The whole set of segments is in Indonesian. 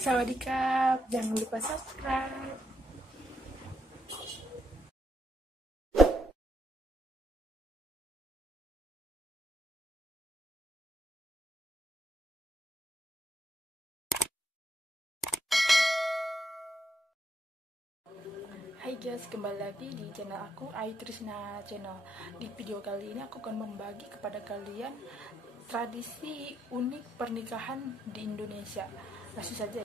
Sawadikap, jangan lupa subscribe. Hai guys, kembali lagi di channel aku, Ayu Trisna Channel. Di video kali ini aku akan membagi kepada kalian tradisi unik pernikahan di Indonesia. Langsung saja.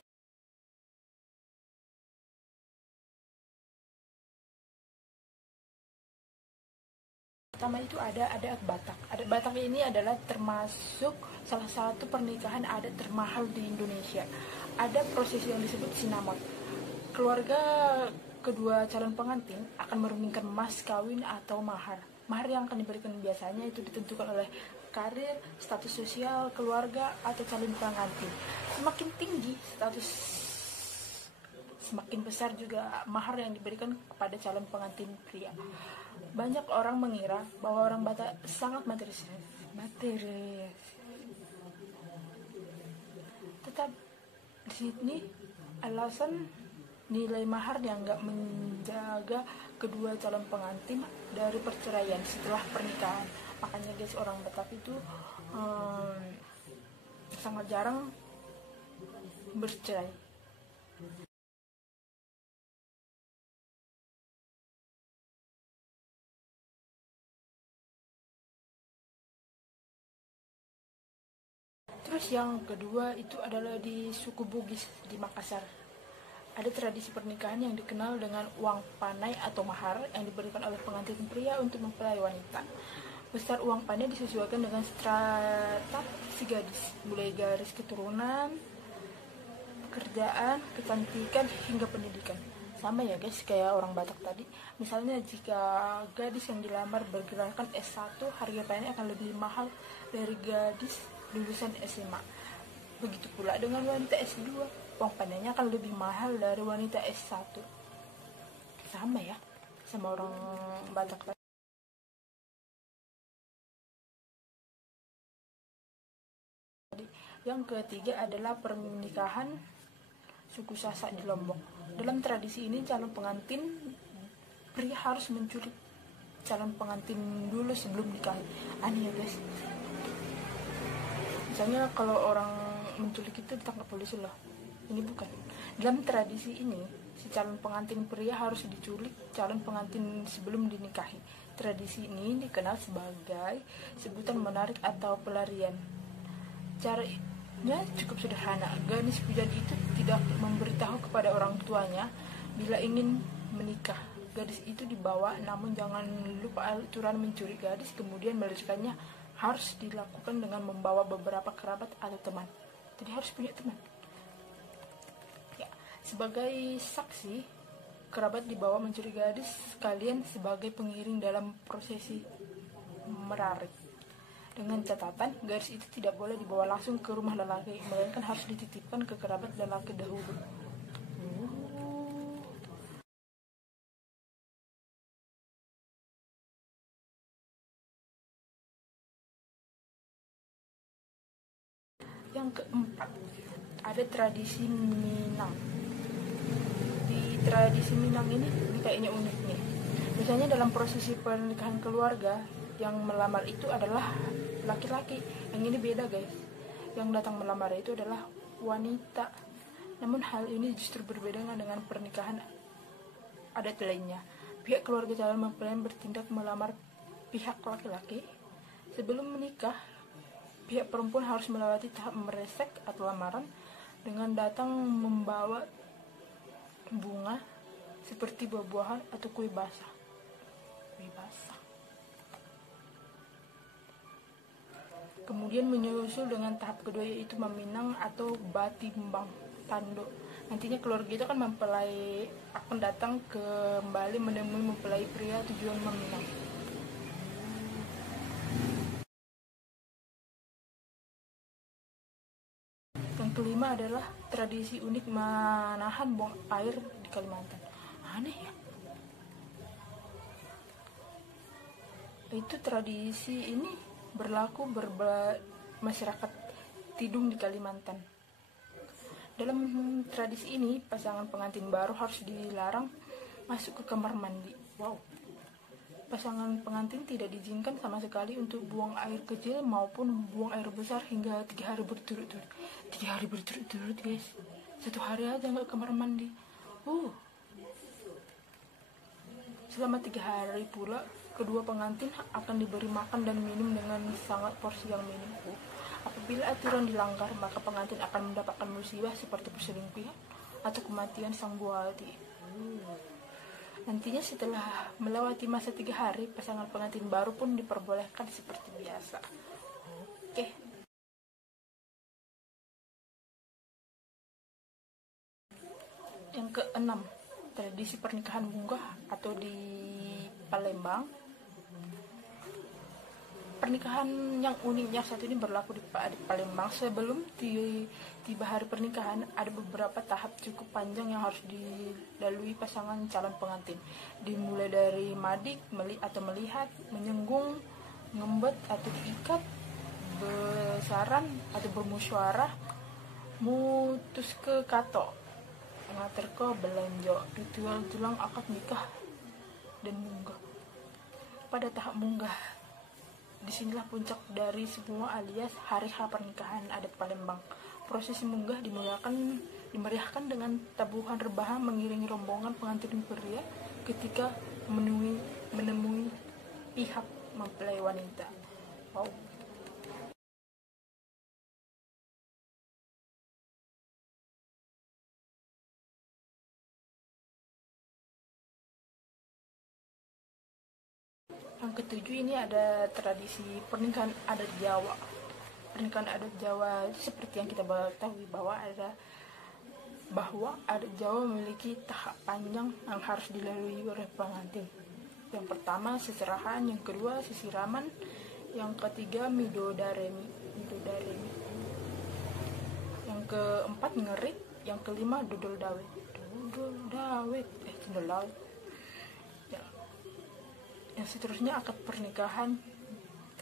Pertama itu ada adat Batak. Adat Batak ini adalah termasuk salah satu pernikahan adat termahal di Indonesia. Ada prosesi yang disebut sinamot. Keluarga kedua calon pengantin akan merundingkan mas kawin atau mahar. Mahar yang akan diberikan biasanya itu ditentukan oleh karir, status sosial, keluarga, atau calon pengantin. Semakin tinggi status, semakin besar juga mahar yang diberikan kepada calon pengantin pria. Banyak orang mengira bahwa orang Batak sangat materialis. Tetap di sini alasan nilai mahar yang nggak menjaga kedua calon pengantin dari perceraian setelah pernikahan. Makanya guys, orang Batak itu sangat jarang bercerai. Terus yang kedua itu adalah di suku Bugis di Makassar. Ada tradisi pernikahan yang dikenal dengan uang panai atau mahar yang diberikan oleh pengantin pria untuk mempelai wanita. Besar uang panai disesuaikan dengan strata si gadis, mulai garis keturunan, pekerjaan, kecantikan, hingga pendidikan. Sama ya guys, kayak orang Batak tadi. Misalnya jika gadis yang dilamar bergelarkan S1, harga panai akan lebih mahal dari gadis lulusan SMA. Begitu pula dengan wanita S2, uang panainya akan lebih mahal dari wanita S1. Sama ya, sama orang Batak tadi. Yang ketiga adalah pernikahan suku Sasak di Lombok. Dalam tradisi ini calon pengantin pria harus menculik calon pengantin dulu sebelum nikah. Aneh ya guys. Misalnya kalau orang menculik itu ditangkap polisi loh. Ini bukan. Dalam tradisi ini, si calon pengantin pria harus diculik calon pengantin sebelum dinikahi. Tradisi ini dikenal sebagai sebutan menarik atau pelarian. Caranya cukup sederhana. Gadis pujaan itu tidak memberitahu kepada orang tuanya bila ingin menikah. Gadis itu dibawa, namun jangan lupa aturan mencuri gadis kemudian melarikannya harus dilakukan dengan membawa beberapa kerabat atau teman. Jadi harus punya teman. Ya, sebagai saksi, kerabat dibawa mencuri gadis sekalian sebagai pengiring dalam prosesi merarik. Dengan catatan, gadis itu tidak boleh dibawa langsung ke rumah lelaki, melainkan harus dititipkan ke kerabat lelaki dahulu. Yang keempat, ada tradisi Minang. Di tradisi Minang ini kayaknya uniknya. Misalnya dalam prosesi pernikahan keluarga, yang melamar itu adalah laki-laki. Yang ini beda guys. Yang datang melamar itu adalah wanita. Namun hal ini justru berbeda dengan pernikahan adat lainnya. Pihak keluarga calon mempelai bertindak melamar pihak laki-laki. Sebelum menikah, pihak perempuan harus melewati tahap meresek atau lamaran dengan datang membawa bunga seperti buah-buahan atau kue basah. Kemudian menyusul dengan tahap kedua yaitu meminang atau batimbang tando. Nantinya keluarga itu akan mempelai akan datang kembali menemui mempelai pria tujuan meminang. Yang kelima adalah tradisi unik menahan buang air di Kalimantan. Aneh ya. Itu tradisi ini berlaku masyarakat Tidung di Kalimantan. Dalam tradisi ini, pasangan pengantin baru harus dilarang masuk ke kamar mandi. Wow. Pasangan pengantin tidak diizinkan sama sekali untuk buang air kecil maupun buang air besar hingga 3 hari berturut-turut. 3 hari berturut-turut, guys. 1 hari aja nggak kamar mandi. Selama 3 hari pula, kedua pengantin akan diberi makan dan minum dengan sangat porsi yang minim. Apabila aturan dilanggar, maka pengantin akan mendapatkan musibah seperti perselingkuhan atau kematian sang buah hati. Nantinya setelah melewati masa 3 hari, pasangan pengantin baru pun diperbolehkan seperti biasa. Oke. Yang keenam, tradisi pernikahan munggah atau di Palembang. Pernikahan yang uniknya saat ini berlaku di Palembang. Sebelum tiba hari pernikahan, ada beberapa tahap cukup panjang yang harus dilalui pasangan calon pengantin. Dimulai dari madik, melihat, menyenggung, ngembet atau diikat, besaran atau bermusyawarah, mutus ke kato, ngater ke belanja, ritual jelang akad nikah, dan munggah. Pada tahap munggah, disinilah puncak dari semua alias hari H pernikahan adat Palembang. Prosesi munggah dimeriahkan dengan tabuhan rebahan mengiringi rombongan pengantin pria ketika menemui pihak mempelai wanita. Wow. Yang ketujuh, ini ada tradisi pernikahan adat Jawa. Pernikahan adat Jawa seperti yang kita ketahui bahwa adat Jawa memiliki tahap panjang yang harus dilalui oleh pengantin. Yang pertama seserahan, yang kedua sisiraman, yang ketiga midodareni. Yang keempat ngerit, yang kelima dodol dawet. Cendol dawet. Yang seterusnya akad pernikahan,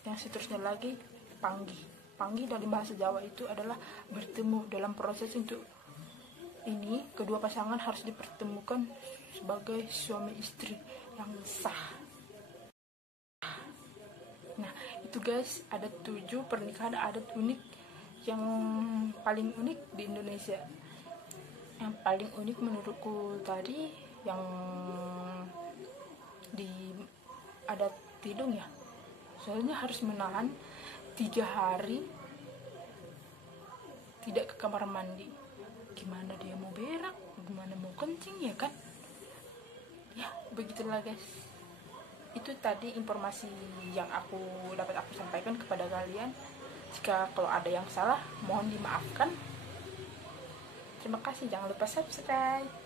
yang seterusnya lagi panggih dalam bahasa Jawa itu adalah bertemu. Dalam proses untuk ini, kedua pasangan harus dipertemukan sebagai suami istri yang sah. Nah, itu guys, ada 7 pernikahan adat unik yang paling unik di Indonesia. Yang paling unik menurutku tadi yang di adat Tidung ya, soalnya harus menahan 3 hari tidak ke kamar mandi. Gimana dia mau berak, gimana mau kencing, ya kan? Ya begitulah guys, itu tadi informasi yang dapat aku sampaikan kepada kalian. Jika kalau ada yang salah, mohon dimaafkan. Terima kasih, jangan lupa subscribe.